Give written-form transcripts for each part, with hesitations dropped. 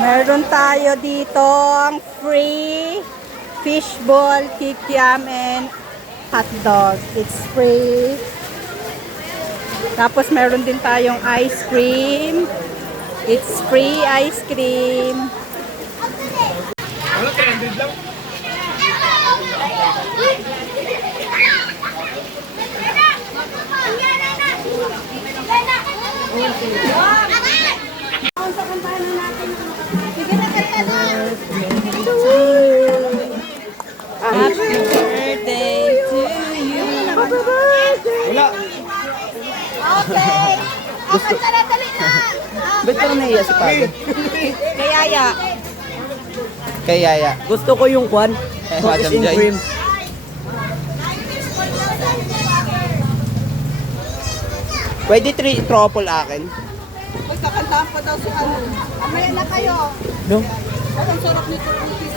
Meron tayo ditong free fishball, kikiam, and hot dog. It's free. Tapos meron din tayong ice cream. It's free ice cream. Ano, 300 lang? Happy birthday to you. Happy birthday. Wala. Okay. Okay, dali na. Ba't parang naiya si Pablo? Kayaya. Kay Yaya. Gusto ko yung kwan. Cookies and cream. Pwede truffle akin. Magkakantahan pa daw si ano. Amaya na kayo. No? Ang sarap nito cookies.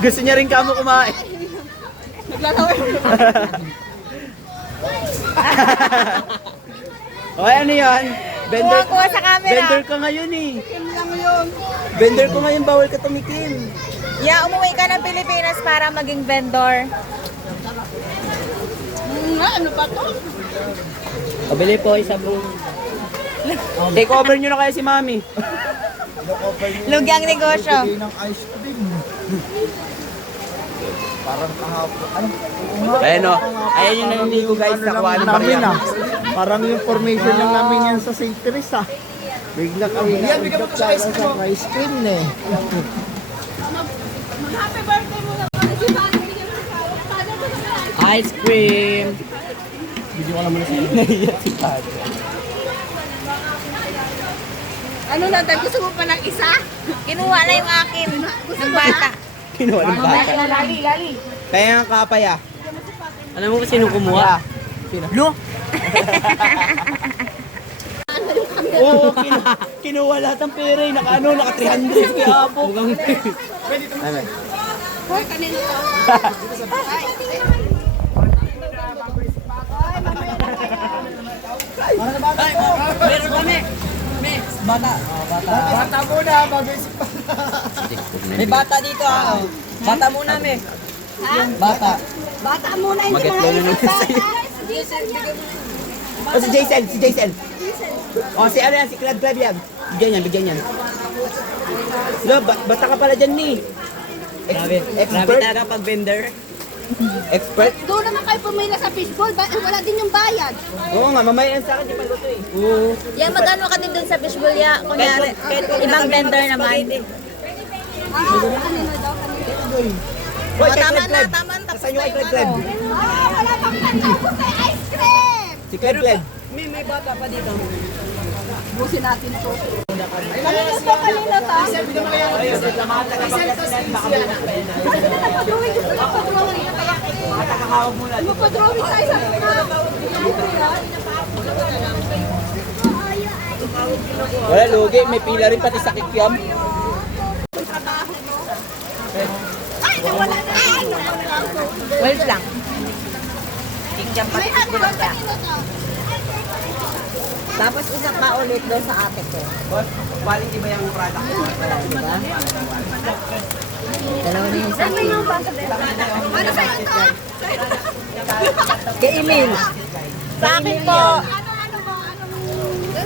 Gusto niya rin kamo kumain. Naglalaway. Okay, ano yan? Kuha sa camera. Vendor ka ngayon eh. Kim lang yun. Vendor ko ngayon, bawal ka tumikim. Yeah, umuwi ka ng Pilipinas para maging vendor. Ano ba to? Pabili po, isa po. Take over nyo na kaya si Mami. Lugyang negosyo. Ayan o. Ayan yung naniligo guys. Nakuha ng barya. Parang yung formation lang namin yan sa St. Teresa. Bigla kami na sa ice cream eh. Ice cream. Video ko lang muna sa inyo. Ano na, gusto mo pa ng isa? Kinuha na yung akin. Ng bata. Kinuha ng bata. Lali. Kaya nga kapaya. Alam mo ba sino kumuha? Sino? Lo! Oo, kinuha lahat ng pera eh. Naka 300 kaya po. Ano? Hoy, kanino to? Meron kami. Bata. Bata muna, mag-isip pa. May bata dito ah. Bata muna me. Bata. Bata muna, hindi Magat mga lang naman sa'yo. O si Jason. O si ano yan, si Club yan. Bigyan yan. Lo, bata ka pala dyan ni. Expert. Talaga pag vendor. Expert? Doon naman kayo pumila sa fishbowl, wala din yung bayad. Oo nga, mamaya yan sa akin, di pa gusto eh. Oo. Yan, magkano ka din dun sa fishbowl ya? Kunyari, ibang vendor naman. Kanino daw? Hoy, Oh, kay tama Club na, Club. tama na. Tapos Nasaan yung na kay yung Club ano. Club? Wala pang pantapos na ice cream! Si Club Club. May bata pa dito. Busin natin to. Kanino to? Padrawing, gusto na padrawing. Magpadrawing tayo sa Wala, lugi. May pila rin pati sa kikiam. Ay, nawala na. Wait lang. May ano ba kanino to? Tapos isa pa ulit doon sa ate ko. Boss, quality ba yung product? Dalawa na yung sa Ano sa'yo to? Kay email. Sa akin po. Ano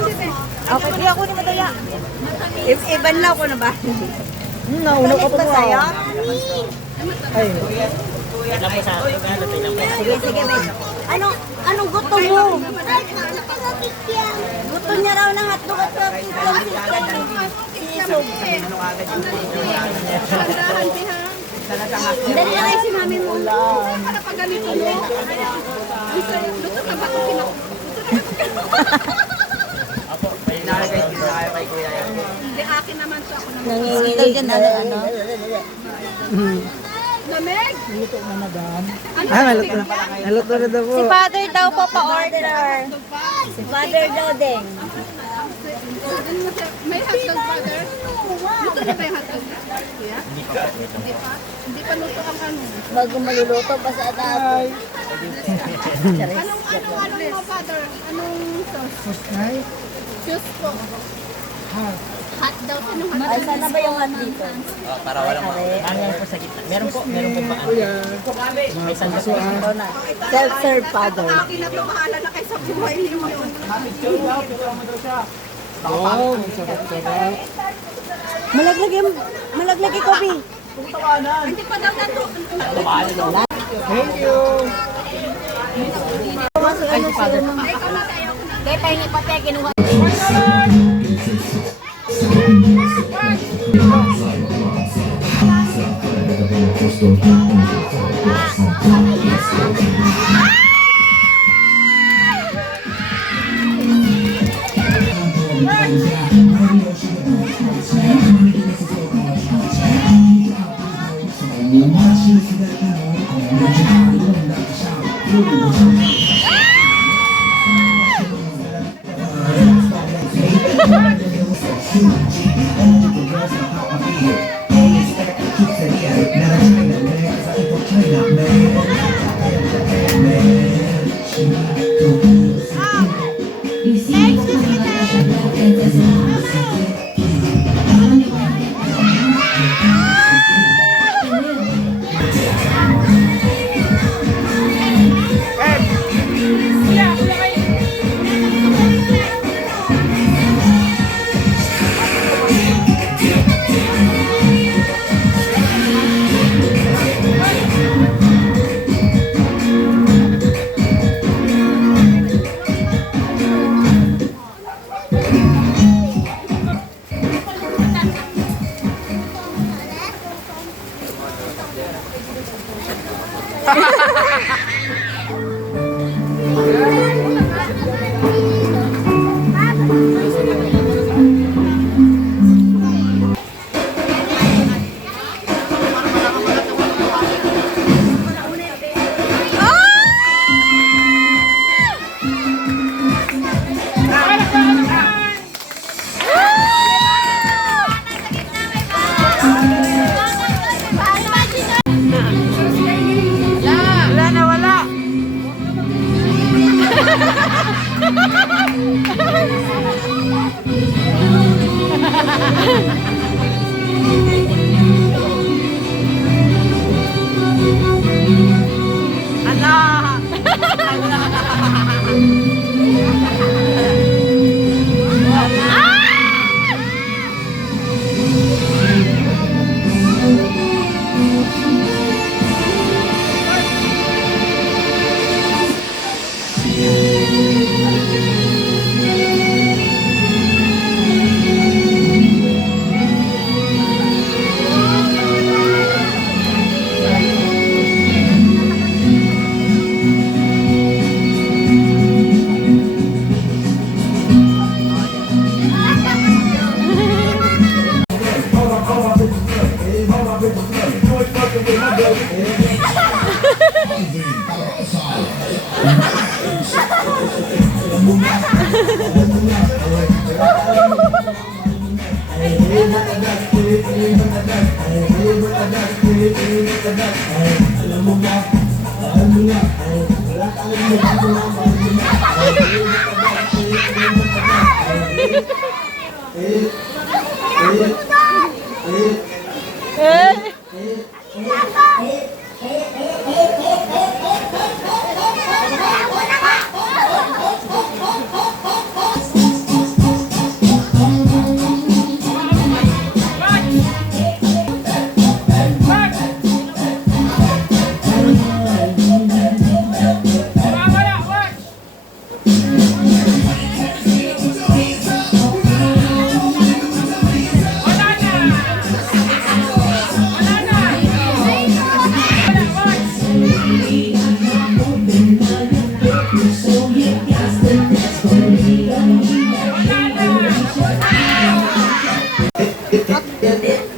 ba? Okay, di ako ni Madaya. Iban lang ako na ba? Nauna ka pa sa'yo? Sige, sige, babe. Anong gusto mo? Gusto niya raw ng hotdog at sisog. Dali na kayo si mami mo. Para pag ganito mo. Luto na ba ito Ako, may nalagay din na kayo kay Kuya. Hindi, akin naman to. Ako naman. Nanginginig ka na ano? Lamig? Naluto na daw po. Si father daw po pa-order. Si father daw din. May hotdog, father? Luto na ba yung hotdog? Kuya? Hindi pa. Hindi pa luto ang ano. Bago maluluto pa sa atapos. Anong mo, father? Anong sauce? Sauce po. Hot daw. Anong hot? Ay, sana ba yung hot dito? Para walang Ano yan po sa gitna. Meron po pa. Kuya, May sandal. Ito na. Self-serve father. Kinagmamahala na kayo sa buhay niyo yun. wow, ang sarap-sarap. Malaglag yung kopi. Hindi pa daw nato. Thank you. Ay, si father. Kaya pahingi pa tayo kinuha.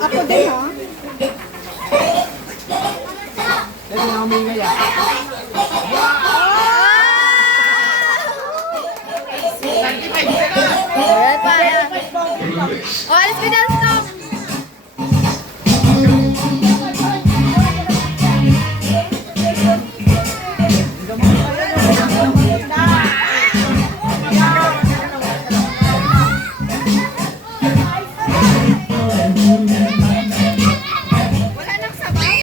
Ako din ha. Alright, pa. Oh, alis ka dyan, stop!